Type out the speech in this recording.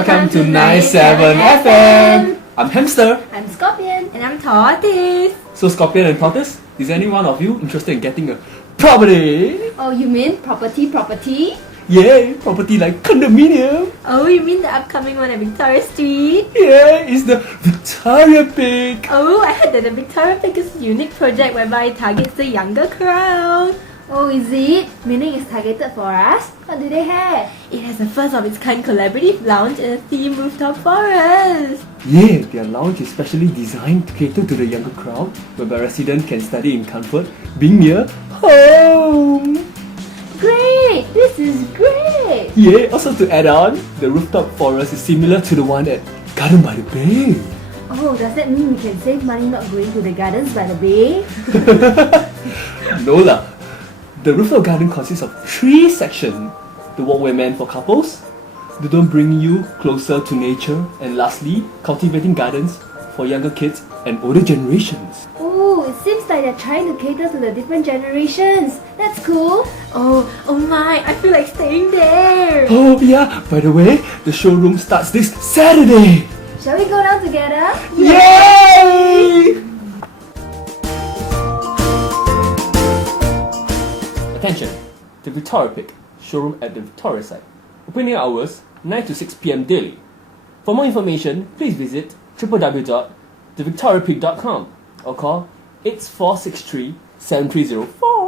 Welcome to 97 FM. I'm Hamster. I'm Scorpion. And I'm Tortoise. So Scorpion and Tortoise, is any one of you interested in getting a property? Oh, you mean property? Yeah, property like condominium. Oh, you mean the upcoming one at Victoria Street? Yeah, it's the Victoria Peak. Oh, I heard that the Victoria Peak is a unique project whereby it targets the younger crowd. Oh, is it? Meaning it's targeted for us? What do they have? It has a first of its kind collaborative lounge and a themed rooftop forest. Yeah, their lounge is specially designed to cater to the younger crowd, whereby residents can study in comfort, being near home. Great! This is great! Yeah, also to add on, the rooftop forest is similar to the one at Garden by the Bay. Oh, does that mean we can save money not going to the gardens by the bay? No lah. The rooftop garden consists of 3 sections. The walkway meant for couples, the dome bringing you closer to nature, and lastly, cultivating gardens for younger kids and older generations. Oh, it seems like they're trying to cater to the different generations. That's cool. Oh my, I feel like staying there. Oh yeah, by the way, the showroom starts this Saturday. Shall we go down together? Yay! Attention! The Victoria Peak, showroom at the Victoria site. Opening hours 9 to 6 p.m. daily. For more information, please visit www.thevictoriapeak.com or call 8463 7304.